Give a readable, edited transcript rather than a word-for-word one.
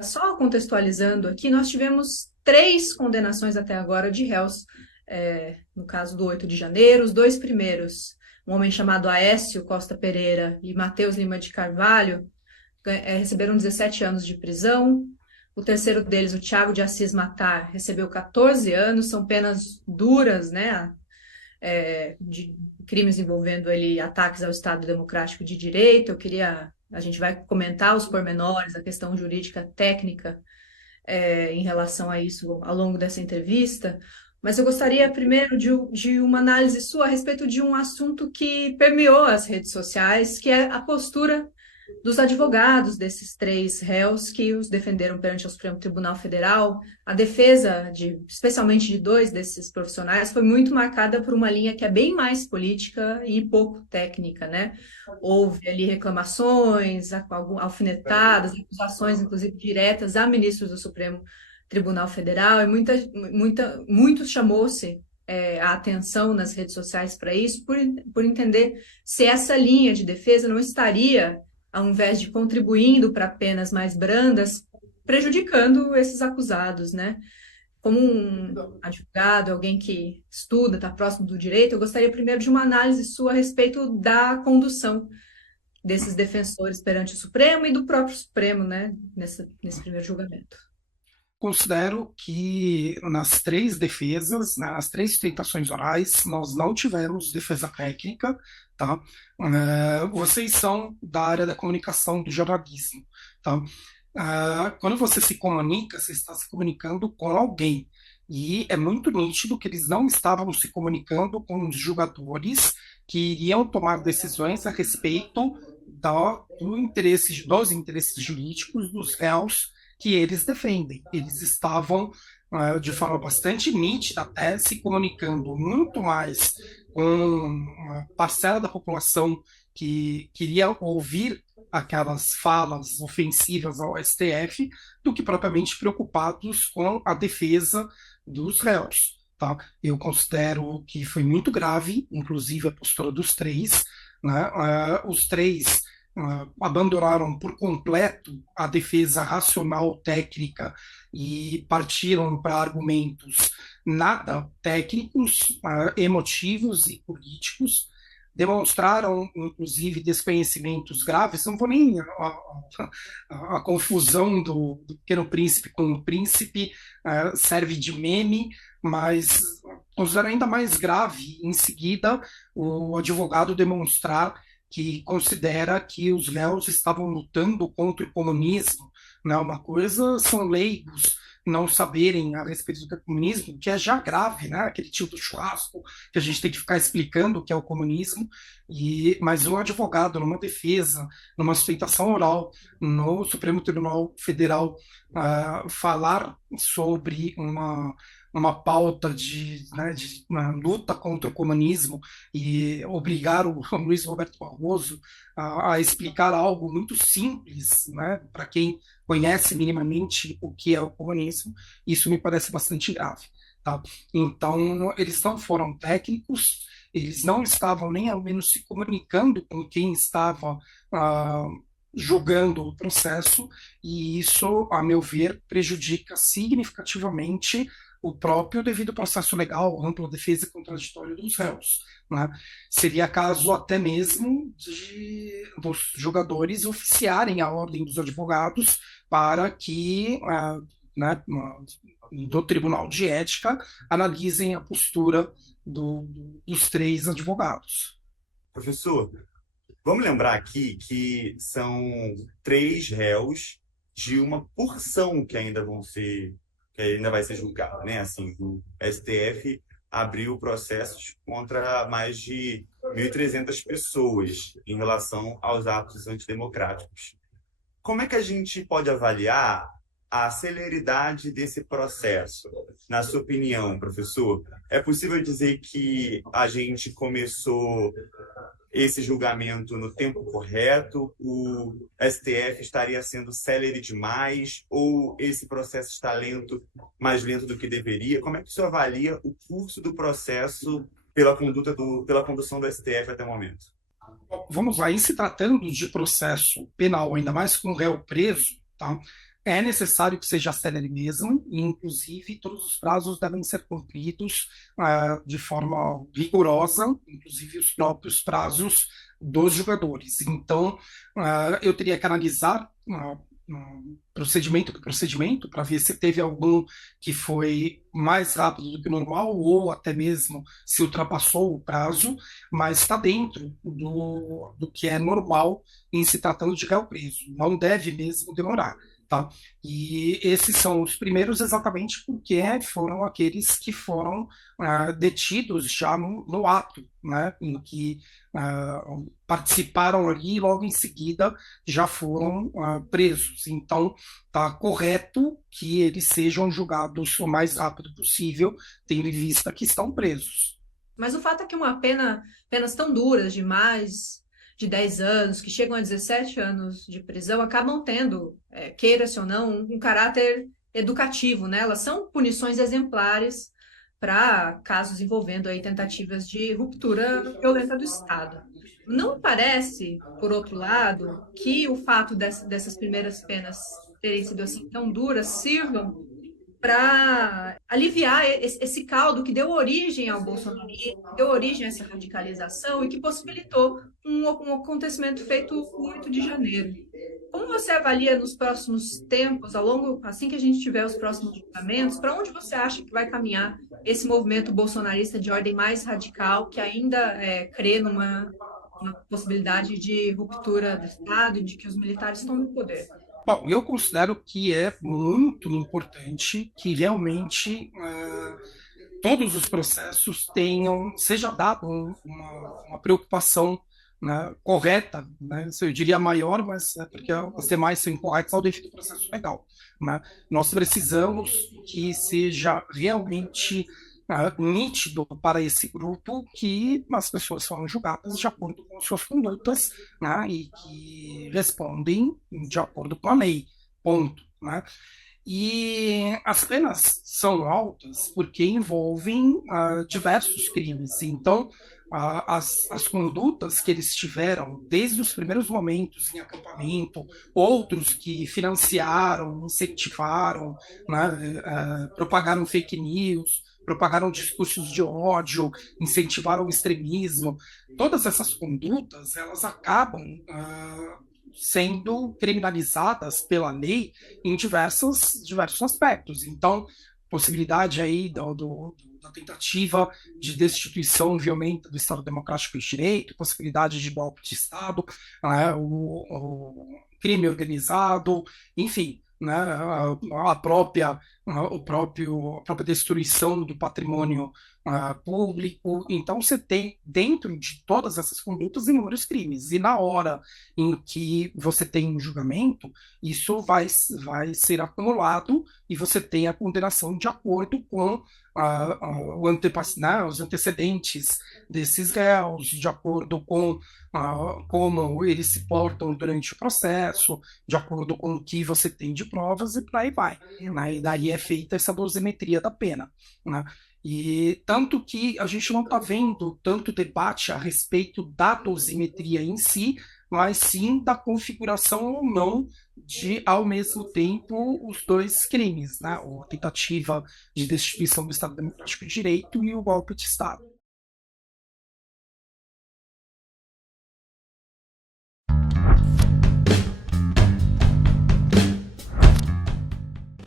Só contextualizando aqui, nós tivemos 3 condenações até agora de réus, no caso do 8 de janeiro. Os 2 primeiros, um homem chamado Aécio Costa Pereira e Matheus Lima de Carvalho, receberam 17 anos de prisão. O terceiro deles, o Tiago de Assis Matar, recebeu 14 anos, são penas duras, né? De crimes envolvendo ele ataques ao Estado Democrático de Direito. A gente vai comentar os pormenores, a questão jurídica técnica em relação a isso ao longo dessa entrevista, mas eu gostaria primeiro de uma análise sua a respeito de um assunto que permeou as redes sociais, que é a postura dos advogados desses 3 réus que os defenderam perante o Supremo Tribunal Federal. A defesa, especialmente de 2 desses profissionais, foi muito marcada por uma linha que é bem mais política e pouco técnica, né? Houve ali reclamações, alfinetadas, acusações, inclusive diretas a ministros do Supremo Tribunal Federal, e muito chamou-se a atenção nas redes sociais para isso, por entender se essa linha de defesa não estaria, ao invés de contribuindo para penas mais brandas, prejudicando esses acusados, né? Como um advogado, alguém que estuda, está próximo do direito, eu gostaria primeiro de uma análise sua a respeito da condução desses defensores perante o Supremo e do próprio Supremo, né, nesse primeiro julgamento. Considero que nas 3 defesas, nas 3 sustentações orais, nós não tivemos defesa técnica, tá? Vocês são da área da comunicação, do jornalismo, tá? Quando você se comunica, você está se comunicando com alguém. E é muito nítido que eles não estavam se comunicando com os julgadores que iriam tomar decisões a respeito dos interesses jurídicos dos réus que eles defendem. Eles estavam, de forma bastante nítida, até se comunicando muito mais com uma parcela da população que queria ouvir aquelas falas ofensivas ao STF do que propriamente preocupados com a defesa dos réus. Tá? Eu considero que foi muito grave, inclusive a postura dos 3. Né? Os 3 abandonaram por completo a defesa racional técnica e partiram para argumentos nada técnicos, emotivos e políticos. Demonstraram, inclusive, desconhecimentos graves. Não vou nem a confusão do Pequeno Príncipe com o Príncipe serve de meme, mas considero ainda mais grave, em seguida, o advogado demonstrar que considera que os réus estavam lutando contra o comunismo. Né? Uma coisa são leigos não saberem a respeito do comunismo, que é já grave, né? Aquele tio do churrasco que a gente tem que ficar explicando o que é o comunismo, mas um advogado, numa defesa, numa sustentação oral no Supremo Tribunal Federal, falar sobre uma pauta de uma luta contra o comunismo e obrigar o Luiz Roberto Barroso a explicar algo muito simples, né, para quem conhece minimamente o que é o comunismo, isso me parece bastante grave. Tá? Então, eles não foram técnicos, eles não estavam nem ao menos se comunicando com quem estava julgando o processo, e isso, a meu ver, prejudica significativamente o próprio devido processo legal, ampla defesa e contraditório dos réus. Né? Seria caso até mesmo dos jogadores oficiarem a ordem dos advogados para que, né, do Tribunal de Ética, analisem a postura dos 3 advogados. Professor, vamos lembrar aqui que são 3 réus de uma porção que ainda vai ser julgada, né? Assim, o STF abriu processos contra mais de 1.300 pessoas em relação aos atos antidemocráticos. Como é que a gente pode avaliar a celeridade desse processo? Na sua opinião, professor, é possível dizer que a gente começou esse julgamento no tempo correto? O STF estaria sendo célere demais? Ou esse processo está mais lento do que deveria? Como é que o senhor avalia o curso do processo pela condução do STF até o momento? Vamos lá, em se tratando de processo penal, ainda mais com réu preso, tá? é necessário que seja célere mesmo, e, inclusive, todos os prazos devem ser cumpridos de forma rigorosa, inclusive os próprios prazos dos jogadores. Então, eu teria que analisar procedimento por procedimento para ver se teve algum que foi mais rápido do que o normal ou até mesmo se ultrapassou o prazo, mas está dentro do que é normal em se tratando de réu preso. Não deve mesmo demorar. Tá? E esses são os primeiros exatamente porque foram aqueles que foram detidos já no ato, né, em que participaram ali e logo em seguida já foram presos. Então, está correto que eles sejam julgados o mais rápido possível, tendo em vista que estão presos. Mas o fato é que penas tão duras, de mais de 10 anos, que chegam a 17 anos de prisão, acabam tendo, queira-se ou não, um caráter educativo, né? Elas são punições exemplares para casos envolvendo aí tentativas de ruptura violenta do Estado. Não parece, por outro lado, que o fato dessas primeiras penas terem sido assim tão duras sirvam para aliviar esse caldo que deu origem ao bolsonarismo, que deu origem a essa radicalização e que possibilitou um acontecimento feito no 8 de janeiro. Como você avalia nos próximos tempos, assim que a gente tiver os próximos julgamentos, para onde você acha que vai caminhar esse movimento bolsonarista de ordem mais radical, que ainda crê numa possibilidade de ruptura do Estado e de que os militares tomem o poder? Bom, eu considero que é muito importante que realmente todos os processos seja dado uma preocupação, né, correta, né, eu diria maior, mas é porque os demais são incorretos ao devido processo legal. Né? Nós precisamos que seja realmente nítido para esse grupo que as pessoas foram julgadas de acordo com suas condutas, né, e que respondem de acordo com a lei. Ponto. Né? E as penas são altas porque envolvem diversos crimes. Então, as condutas que eles tiveram desde os primeiros momentos em acampamento, outros que financiaram, incentivaram, né, propagaram fake news, propagaram discursos de ódio, incentivaram o extremismo. Todas essas condutas, elas acabam sendo criminalizadas pela lei em diversos aspectos. Então, possibilidade aí da tentativa de destituição violenta do Estado Democrático de Direito, possibilidade de golpe de Estado, o crime organizado, enfim, né, a própria destruição do patrimônio público. Então, você tem, dentro de todas essas condutas, inúmeros crimes. E na hora em que você tem um julgamento, isso vai ser acumulado e você tem a condenação de acordo com os antecedentes desses réus, de acordo com como eles se portam durante o processo, de acordo com o que você tem de provas e por aí vai. Né? E daí é feita essa dosimetria da pena. Né? E tanto que a gente não está vendo tanto debate a respeito da dosimetria em si, mas sim da configuração ou não de, ao mesmo tempo, os dois crimes, né? A tentativa de destituição do Estado Democrático de Direito e o golpe de Estado.